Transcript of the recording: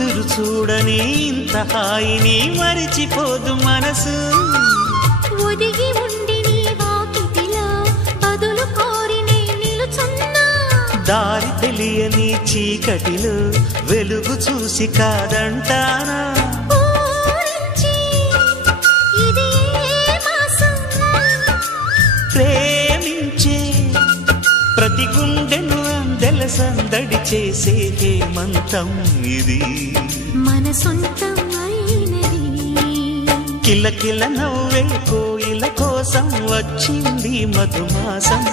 ఎదురు చూడని ఇంత హాయిని మరిచిపోదు మనసు ఒదిగి ఉండి నీ వాకిటిలో బదులు కోరి నే నిలుచున్నా దారి తెలియని చీకటిలో వెలుగు చూసి కాదంటానా ప్రేమించే ప్రతి గుండెను అందెల సందడి చేసే హేమంతం ఇది మన సొంతం అయినది కిలకిల నవ్వే కోయిల కోసం వచ్చింది మధుమాసం